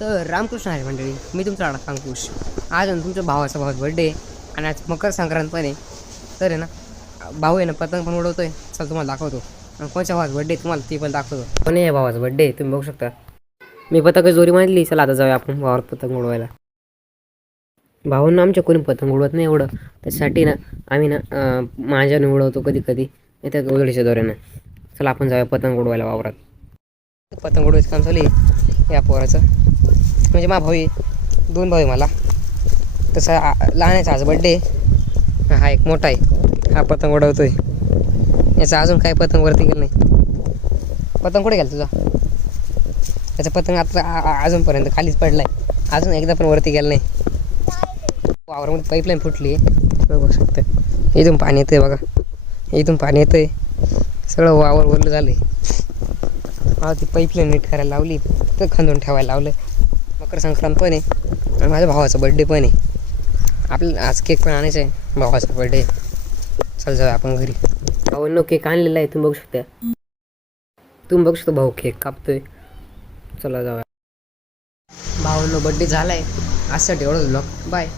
तर रामकृष्ण आहे मंडळी, मी तुमचा लाडका अंकुश. आज आहे ना तुमच्या भावाचा बर्थडे आणि आज मकर संक्रांत पण आहे. तर आहे ना भाऊ आहे ना पतंग पण उडवतोय. चल तुम्हाला दाखवतो. आणि कोणच्या भावाचा बर्थडे तुम्हाला ती पण दाखवतो. कोणी आहे भावाचा बर्थडे तुम्ही बघू शकता. मी पतंग जोरी मांडली. चला आता जाऊया आपण भावावर पतंग उडवायला. भाऊंना आमच्या कोणी पतंग उडवत नाही एवढं, त्याच्यासाठी ना आम्ही ना माझ्याने उडवतो कधी कधी त्या गोधडीच्या दोऱ्यानं. चला आपण जाऊया पतंग उडवायला वावरात. पतंग उडवायचं काम चालू आहे या पोराचं. म्हणजे माझा भाऊ आहे, 2 भाऊ आहे मला. तसा लहानाचा आज बड्डे, हा एक मोठा आहे, हा पतंग उडवतोय. याचा अजून काय पतंग वरती गेलं नाही. पतंग कुठे गेला तुझा? त्याचा पतंग आता अजूनपर्यंत खालीच पडलाय, अजून एकदा पण वरती गेला नाही. वावरामध्ये पाईपलाईन फुटली आहे बघू शकता. इथून पाणी येतंय बघा, इथून पाणी येतंय, सगळं वावर ओरलं झालं आहे. हा ती पाईपलाईन नीट करायला लावली, तर खंदून ठेवायला लावलं. मकर संक्रांत पण आहे आणि माझ्या भावाचा बड्डे पण आहे. आपल्याला आज केक पण आणायचा आहे भावाचा बड्डे. चल जाऊया आपण घरी. भाऊंनो केक आणलेला आहे, तुम्ही बघू शकता. तुम्ही बघू शकता भाऊ केक कापतोय. चला जाऊया. भाऊंनो बड्डे झाला आहे. आजसाठी एवढंच ब्लॉग. बाय.